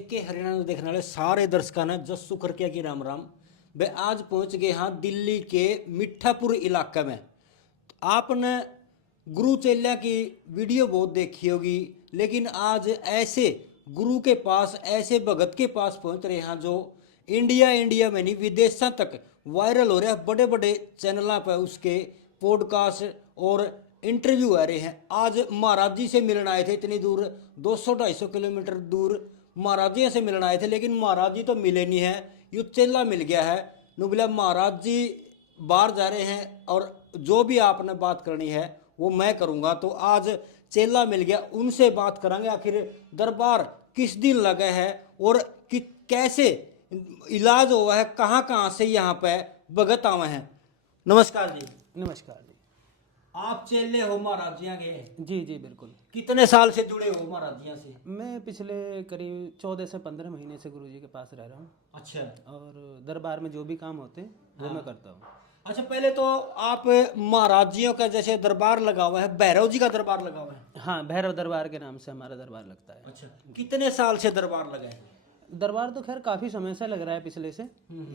के हरियाणा में देखने वाले सारे दर्शकों ने जस्सू करके की राम राम। वे आज पहुंच गए हाँ दिल्ली के मिठापुर इलाके में। आपने गुरु चेल्या की वीडियो बहुत देखी होगी, लेकिन आज ऐसे गुरु के पास, ऐसे भगत के पास पहुंच रहे हैं जो इंडिया में नहीं विदेशों तक वायरल हो रहे हैं। बड़े बड़े चैनलों पर उसके पॉडकास्ट और इंटरव्यू आ रहे हैं। आज महाराज जी से मिलने आए थे, इतनी दूर 200-250 किलोमीटर दूर महाराज जी से मिलने आए थे, लेकिन महाराज जी तो मिले नहीं है। यू चेला मिल गया है। नु बोला महाराज जी बाहर जा रहे हैं और जो भी आपने बात करनी है वो मैं करूंगा। तो आज चेला मिल गया, उनसे बात करेंगे आखिर दरबार किस दिन लगा है और कैसे इलाज हुआ है, कहाँ कहाँ से यहाँ पे भगत आवे हैं। नमस्कार जी। नमस्कार जी। आप चेले हो महाराज जियां के? जी जी बिल्कुल। कितने साल से जुड़े हो महाराज जियां से? मैं पिछले करीब 14 से 15 महीने से गुरुजी के पास रह रहा हूँ। अच्छा। और दरबार में जो भी काम होते हैं वो मैं करता हूँ। अच्छा, पहले तो आप महाराज जियों का जैसे दरबार लगा हुआ है, भैरव जी का दरबार लगा हुआ है? हाँ, भैरव दरबार के नाम से हमारा दरबार लगता है। अच्छा, कितने साल से दरबार लगा है? दरबार तो खैर काफ़ी समय से लग रहा है, पिछले से।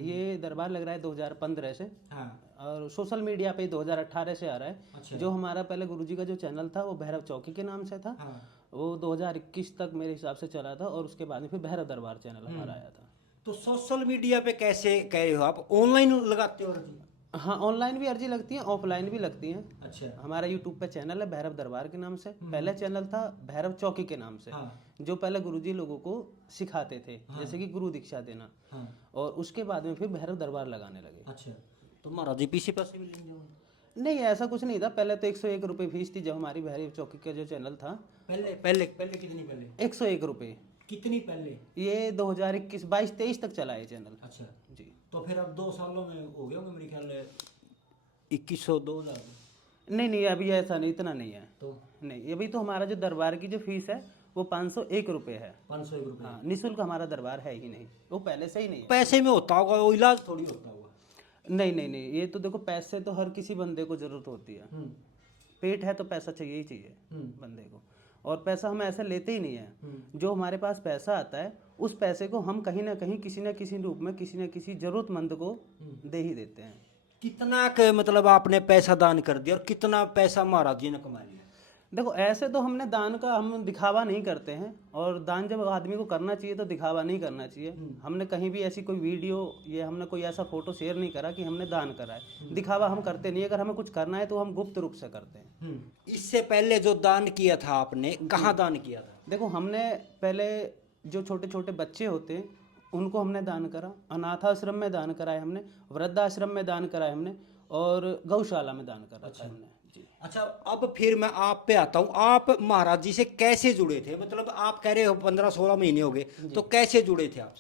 ये दरबार लग रहा है 2015 से। हाँ। और सोशल मीडिया पे 2018 से आ रहा है। अच्छा। जो हमारा पहले गुरुजी का जो चैनल था वो भैरव चौकी के नाम से था। हाँ। वो 2021 तक मेरे हिसाब से चला था और उसके बाद में फिर भैरव दरबार चैनल हमारा आया था। तो सोशल मीडिया पे कैसे कह रहे हो आप, ऑनलाइन लगाते हो अर्जी? हाँ, ऑनलाइन भी अर्जी लगती है, ऑफलाइन भी लगती हैं। अच्छा। हमारा यूट्यूब पे चैनल है भैरव दरबार के नाम से। पहले चैनल था भैरव चौकी के नाम से। हाँ। जो पहले गुरुजी लोगों को सिखाते थे। हाँ। जैसे कि गुरु दीक्षा देना। हाँ। और उसके बाद में फिर भैरव दरबार लगाने लगे। अच्छा, तो महाराज जी पीछे पैसे भी लेंगे? नहीं, ऐसा कुछ नहीं था। पहले तो 101 रुपये फीस थी जब हमारी भैरव चौकी का जो चैनल था। पहले पहले पहले कितनी? पहले 101 रुपये। कितनी पहले? ये 2021, 22, 23 तक चला है चैनल। अच्छा जी। तो फिर अब 2 सालों में हो गया होगा मेरे ख्याल 2100 2000? नहीं, अभी ऐसा नहीं, इतना नहीं है। तो नहीं, अभी तो हमारा जो दरबार की जो फीस है वो 501 रुपये है। 501 रुपये? हाँ, निःशुल्क हमारा दरबार है ही नहीं, वो पहले से ही नहीं है। पैसे में होता होगा वो, इलाज थोड़ी होता होगा। नहीं, ये तो देखो, पैसे तो हर किसी बंदे को जरूरत होती है। पेट है तो पैसा चाहिए ही चाहिए बंदे को। और पैसा हम ऐसे लेते ही नहीं है। जो हमारे पास पैसा आता है उस पैसे को हम कहीं ना कहीं किसी न किसी रूप में किसी न किसी जरूरतमंद को दे ही देते हैं। कितना के मतलब आपने पैसा दान कर दिया और कितना पैसा महाराज जी ने कमा लिया? देखो, ऐसे तो हमने दान का हम दिखावा नहीं करते हैं। और दान जब आदमी को करना चाहिए तो दिखावा नहीं करना चाहिए। हमने कहीं भी ऐसी कोई वीडियो या हमने कोई ऐसा फोटो शेयर नहीं करा कि हमने दान करा है। दिखावा हम करते नहीं। अगर हमें कुछ करना है तो हम गुप्त रूप से करते हैं। इससे पहले जो दान किया था आपने, कहाँ दान किया था? देखो, हमने पहले जो छोटे छोटे बच्चे होते हैं उनको हमने दान करा, अनाथ आश्रम में दान करा है हमने, वृद्धाश्रम में दान करा है हमने, और गौशाला में दान करा था हमने। जी। अच्छा, अब फिर मैं आप पे आता हूँ। आप महाराज जी से कैसे जुड़े थे? मतलब आप कह रहे हो 15-16 महीने हो गए, तो कैसे जुड़े थे आप?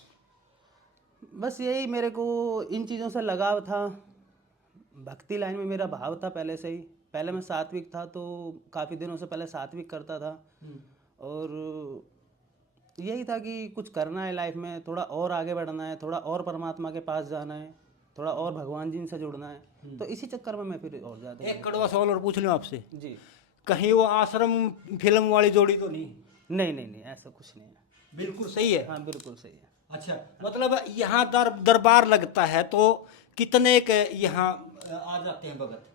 बस यही, मेरे को इन चीज़ों से लगाव था। भक्ति लाइन में मेरा भाव था पहले से ही। पहले मैं सात्विक था, तो काफ़ी दिनों से पहले सात्विक करता था। और यही था कि कुछ करना है लाइफ में, थोड़ा और आगे बढ़ना है, थोड़ा और परमात्मा के पास जाना है, थोड़ा और भगवान जी से जुड़ना है। तो इसी चक्कर में मैं फिर और ज़्यादा। एक कड़वा सवाल और पूछ लूँ आपसे? जी। कहीं वो आश्रम फिल्म वाली जोड़ी तो नहीं? नहीं, ऐसा कुछ नहीं है। बिल्कुल सही है? हाँ, बिल्कुल सही है। अच्छा, मतलब यहाँ दरबार लगता है तो कितने के यहाँ आ जाते हैं भगत?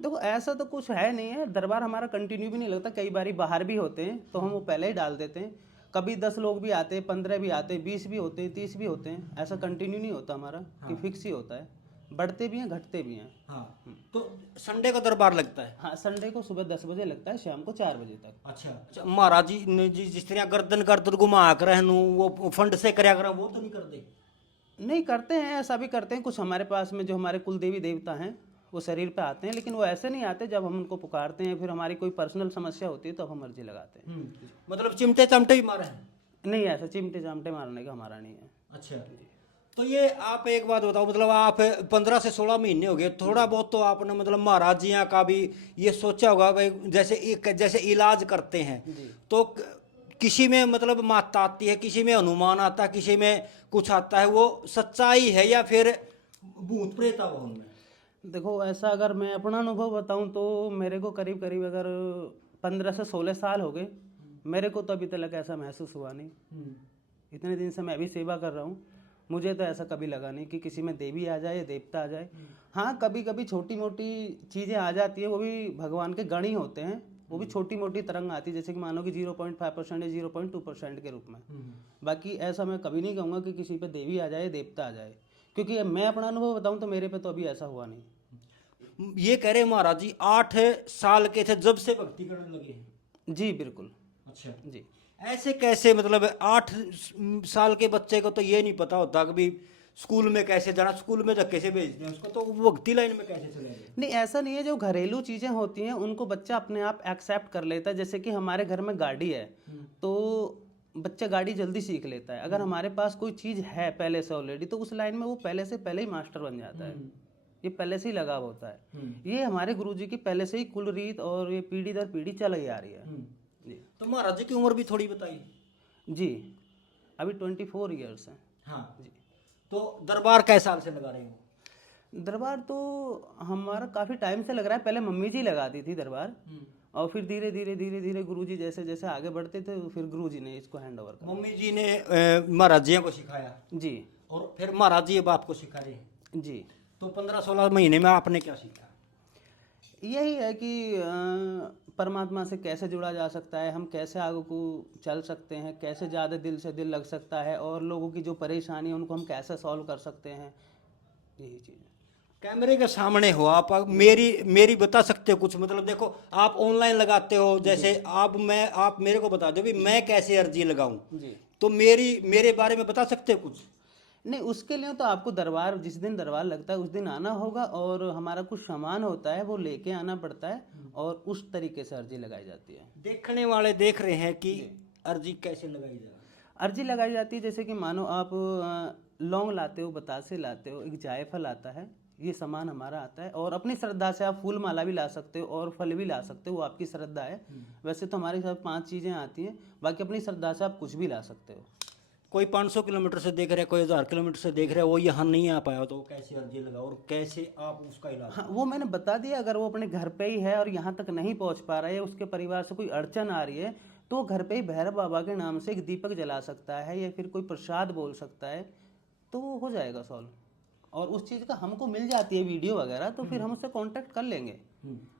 देखो, ऐसा तो कुछ है नहीं है। दरबार हमारा कंटिन्यू भी नहीं लगता। कई बारी बाहर भी होते हैं तो हम वो पहले ही डाल देते हैं। कभी 10 लोग भी आते हैं, 15 भी आते हैं, 20 भी होते हैं, 30 भी होते हैं। ऐसा कंटिन्यू नहीं होता हमारा। कि फिक्स ही होता है। बढ़ते भी हैं, घटते भी हैं। हाँ। तो संडे का दरबार लगता है? हाँ, संडे को सुबह 10 बजे लगता है, शाम को 4 बजे तक। अच्छा, महाराज जी ने जिस तरह गर्दन घुमा कर रहनू वो फंड से करया करा, वो तो नहीं करते? नहीं, करते हैं, ऐसा भी करते हैं। कुछ हमारे पास में जो हमारे कुल देवी देवता हैं वो शरीर पे आते हैं, लेकिन वो ऐसे नहीं आते। जब हम उनको पुकारते हैं, फिर हमारी कोई पर्सनल समस्या होती है तो हम अर्जी लगाते हैं। मतलब चिमटे चमटे भी मारे हैं? नहीं, ऐसा चिमटे चामटे मारने का हमारा नहीं है। अच्छा, तो ये आप एक बात बताओ, मतलब आप 15 से 16 महीने हो गए, थोड़ा बहुत तो आपने मतलब महाराज जी का भी ये सोचा होगा भाई, जैसे इलाज करते हैं तो किसी में मतलब माता आती है, किसी में हनुमान आता है, किसी में कुछ आता है, वो सच्चाई है या फिर भूत प्रेत है उनमें? देखो, ऐसा अगर मैं अपना अनुभव बताऊं तो मेरे को करीब करीब अगर 15 से 16 साल हो गए, मेरे को तो अभी तक ऐसा महसूस हुआ नहीं। इतने दिन से मैं भी सेवा कर रहा हूँ, मुझे तो ऐसा कभी लगा नहीं कि किसी में देवी आ जाए या देवता आ जाए। हाँ, कभी कभी छोटी मोटी चीज़ें आ जाती है, वो भी भगवान के गण ही होते हैं, वो भी छोटी मोटी तरंग आती है, जैसे कि मानो कि 0.5% या 0.2% के रूप में। बाकी ऐसा मैं कभी नहीं कहूँगा कि किसी पे देवी आ जाए देवता आ जाए, क्योंकि मैं अपना अनुभव बताऊँ तो मेरे पे तो अभी ऐसा हुआ नहीं। ये कह रहे महाराज जी 8 साल के थे जब से भक्ति करने लगे हैं। जी बिल्कुल। अच्छा, जी ऐसे कैसे? मतलब 8 साल के बच्चे को तो ये नहीं पता होता कि भी स्कूल में कैसे जाना, स्कूल में धक्के से भेजते हैं उसको, तो वो भक्ति लाइन में कैसे चलेगा? नहीं, ऐसा नहीं है, जो घरेलू चीज़ें होती हैं उनको बच्चा अपने आप एक्सेप्ट कर लेता है। जैसे कि हमारे घर में गाड़ी है तो बच्चा गाड़ी जल्दी सीख लेता है। अगर हमारे पास कोई चीज़ है पहले से ऑलरेडी, तो उस लाइन में वो पहले से पहले ही मास्टर बन जाता है। ये पहले से ही लगाव होता है। ये हमारे गुरुजी की पहले से ही कुल रीत और ये पीढ़ी दर पीढ़ी चल ही आ रही है। जी तो महाराज जी की उम्र भी थोड़ी बताइए। जी, अभी 24 ईयर्स हैं। हाँ जी। तो दरबार कै साल से लगा रहे हो? दरबार तो हमारा काफ़ी टाइम से लग रहा है। पहले मम्मी जी लगाती थी दरबार, और फिर धीरे धीरे धीरे धीरे गुरुजी जैसे जैसे आगे बढ़ते थे, फिर गुरुजी ने इसको हैंड ओवर कर। मम्मी जी ने महाराज जी को सिखाया जी और फिर महाराज जी अब आपको सिखा रहे हैं। जी। तो 15-16 महीने में आपने क्या सीखा? यही है कि परमात्मा से कैसे जुड़ा जा सकता है, हम कैसे आगे को चल सकते हैं, कैसे ज़्यादा दिल से दिल लग सकता है, और लोगों की जो परेशानी है उनको हम कैसे सॉल्व कर सकते हैं, यही चीज़ है। कैमरे के सामने हो आप, मेरी बता सकते हो कुछ? मतलब देखो आप ऑनलाइन लगाते हो, जैसे आप मेरे को बता दो भी मैं कैसे अर्जी लगाऊं, जी। तो मेरे बारे में बता सकते हो कुछ? नहीं, उसके लिए तो आपको दरबार, जिस दिन दरबार लगता है उस दिन आना होगा, और हमारा कुछ सामान होता है वो लेके आना पड़ता है, और उस तरीके से अर्जी लगाई जाती है। देखने वाले देख रहे हैं कि अर्जी कैसे लगाई जाए। अर्जी लगाई जाती है जैसे कि मानो आप लौंग लाते हो, बतासे लाते हो, एक जायफल आता है, ये सामान हमारा आता है, और अपनी श्रद्धा से आप फूल माला भी ला सकते हो और फल भी ला सकते हो, वो आपकी श्रद्धा है। वैसे तो हमारे साथ 5 चीज़ें आती हैं, बाकी अपनी श्रद्धा से आप कुछ भी ला सकते हो। कोई 500 किलोमीटर से देख रहा है, कोई 1000 किलोमीटर से देख रहा है, वो यहाँ नहीं आ पाया, तो कैसे अर्जी लगाओ और कैसे आप उसका इलाज? हाँ, वो मैंने बता दिया। अगर वो अपने घर पे ही है और यहाँ तक नहीं पहुँच पा रहा है, उसके परिवार से कोई अड़चन आ रही है, तो वो घर पे ही भैरव बाबा के नाम से एक दीपक जला सकता है, या फिर कोई प्रसाद बोल सकता है, तो वो हो जाएगा सॉल्व। और उस चीज़ का हमको मिल जाती है वीडियो वगैरह, तो फिर हम उससे कांटेक्ट कर लेंगे।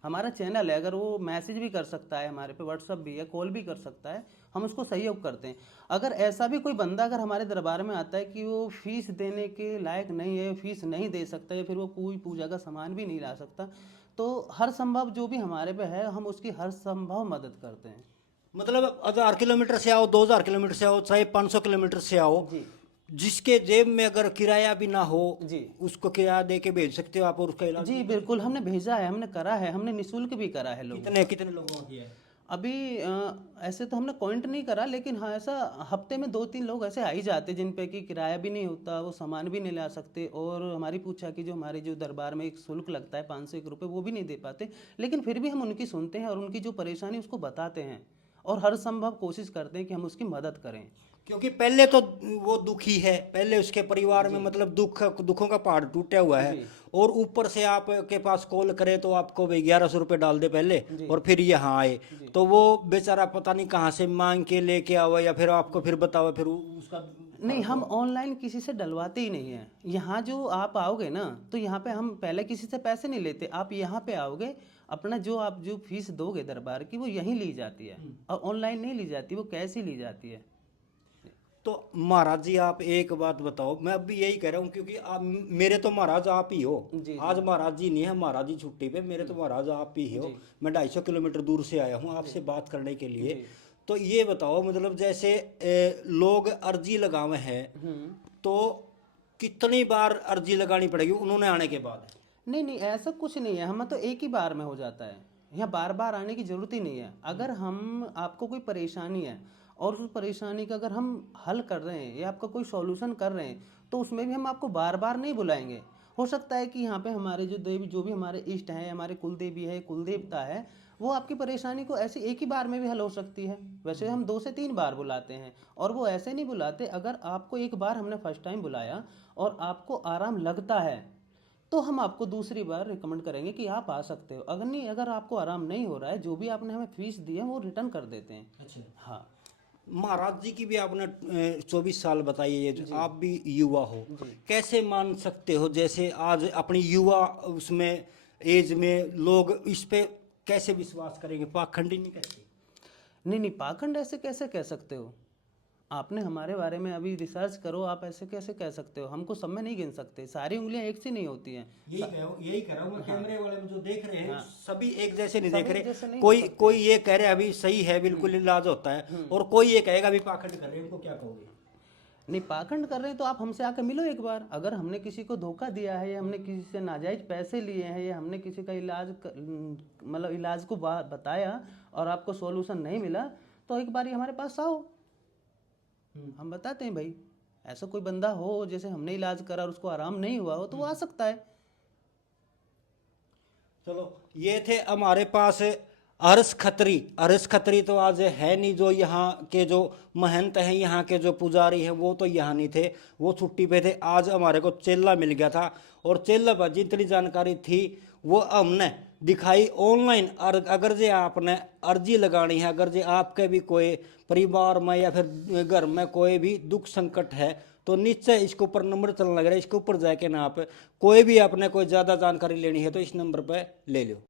हमारा चैनल है, अगर वो मैसेज भी कर सकता है, हमारे पे व्हाट्सअप भी है, कॉल भी कर सकता है, हम उसको सहयोग करते हैं। अगर ऐसा भी कोई बंदा अगर हमारे दरबार में आता है कि वो फीस देने के लायक नहीं है, फीस नहीं दे सकता, या फिर वो कोई पूजा का सामान भी नहीं ला सकता, तो हर संभव जो भी हमारे पे है, हम उसकी हर संभव मदद करते हैं। मतलब 1000 किलोमीटर से आओ, 2000 किलोमीटर से आओ, चाहे 500 किलोमीटर से आओ, जी जिसके जेब में अगर किराया भी ना हो, जी उसको किराया दे के भेज सकते हो आप, और उसका इलाज? जी बिल्कुल, हमने भेजा है, हमने करा है, हमने निःशुल्क भी करा है लोगों। कितने कितने लोगों को किया है? अभी ऐसे तो हमने पॉइंट नहीं करा, लेकिन हाँ, ऐसा हफ्ते में 2-3 लोग ऐसे आ ही जाते जिन पे कि किराया भी नहीं होता, वो सामान भी नहीं ला सकते, और हमारी पूछा कि जो हमारे जो दरबार में एक शुल्क लगता है 501 रुपये, वो भी नहीं दे पाते, लेकिन फिर भी हम उनकी सुनते हैं और उनकी जो परेशानी उसको बताते हैं, और हर संभव कोशिश करते हैं कि हम उसकी मदद करें। क्योंकि पहले तो वो दुखी है, पहले उसके परिवार में मतलब दुखों का पहाड़ टूटा हुआ है, और ऊपर से आपके पास कॉल करे तो आपको 1100 रुपये डाल दे पहले, और फिर यहाँ आए, तो वो बेचारा पता नहीं कहाँ से मांग के लेके आवा, या फिर आपको फिर बतावा, फिर उसका नहीं, हम ऑनलाइन किसी से डलवाते ही नहीं हैं। यहाँ जो आप आओगे ना, तो यहाँ पे हम पहले किसी से पैसे नहीं लेते। आप यहाँ पे आओगे, अपना जो आप जो फीस दोगे दरबार की, वो यहीं ली जाती है, और ऑनलाइन नहीं ली जाती, वो कैश ही ली जाती है। तो महाराज जी आप एक बात बताओ, मैं अभी यही कह रहा हूँ क्योंकि आप मेरे तो महाराज आप ही हो। जी आज महाराज जी नहीं है, महाराज जी छुट्टी पे, मेरे तो महाराज आप ही हो। मैं 250 किलोमीटर दूर से आया हूँ आपसे बात करने के लिए। तो ये बताओ, मतलब जैसे लोग अर्जी लगावे हैं, तो कितनी बार अर्जी लगानी पड़ेगी उन्होंने आने के बाद? नहीं नहीं, ऐसा कुछ नहीं है, हमें तो एक ही बार में हो जाता है। यहाँ बार बार आने की जरूरत ही नहीं है। अगर हम आपको कोई परेशानी है और उस परेशानी का अगर हम हल कर रहे हैं या आपका कोई सॉल्यूशन कर रहे हैं, तो उसमें भी हम आपको बार बार नहीं बुलाएंगे। हो सकता है कि यहाँ पे हमारे जो देवी, जो भी हमारे इष्ट हैं, हमारे कुल देवी है, कुल देवता है, वो आपकी परेशानी को ऐसे एक ही बार में भी हल हो सकती है। वैसे हम 2 से 3 बार बुलाते हैं, और वो ऐसे नहीं बुलाते। अगर आपको एक बार हमने फर्स्ट टाइम बुलाया और आपको आराम लगता है, तो हम आपको दूसरी बार रिकमेंड करेंगे कि आप आ सकते हो। अगर नहीं, अगर आपको आराम नहीं हो रहा है, जो भी आपने हमें फीस दी है वो रिटर्न कर देते हैं। अच्छा, हाँ। महाराज जी की भी आपने 24 साल बताई है, जो आप भी युवा हो, कैसे मान सकते हो जैसे आज अपनी युवा उसमें एज में लोग इस पे कैसे विश्वास करेंगे, पाखंडी नहीं कैसे? नहीं नहीं, पाखंड ऐसे कैसे कह सकते हो? आपने हमारे बारे में अभी रिसर्च करो, आप ऐसे कैसे कह सकते हो? हमको सब में नहीं गिन सकते, सारी उंगलियां एक सी नहीं होती हैं। यही कह रहा हूँ मैं, कैमरे वाले में जो देख रहे हैं सभी एक जैसे नहीं सभी देख एक जैसे रहे। नहीं कोई हो सकते। कोई ये कह रहे हैं अभी सही है, बिल्कुल इलाज होता है, और कोई ये कहेगा अभी पाखंड कर रहे हैं, इनको क्या कहोगे? नहीं, पाखंड कर रहे हैं तो आप हमसे आके मिलो एक बार। अगर हमने किसी को धोखा दिया है, या हमने किसी से नाजायज पैसे लिए हैं, या हमने किसी का मतलब इलाज को बताया और आपको सॉल्यूशन नहीं मिला, तो एक बार हमारे पास आओ, हम बताते हैं भाई। ऐसा कोई बंदा हो जैसे हमने इलाज करा और उसको आराम नहीं हुआ हो, तो वो आ सकता है। चलो, ये थे हमारे पास अरस खत्री। अरस खत्री तो आज है नहीं, जो यहाँ के जो महंत हैं, यहाँ के जो पुजारी हैं, वो तो यहाँ नहीं थे, वो छुट्टी पे थे। आज हमारे को चेला मिल गया था, और चेला पर जितनी जानकारी थी वो हमने दिखाई ऑनलाइन। और अगर जे आपने अर्जी लगानी है, अगर जे आपके भी कोई परिवार में या फिर घर में कोई भी दुख संकट है, तो नीचे इसके ऊपर नंबर चलने लग रहा है, इसके ऊपर जाके ना आप कोई भी आपने कोई ज़्यादा जानकारी लेनी है तो इस नंबर पर ले लो।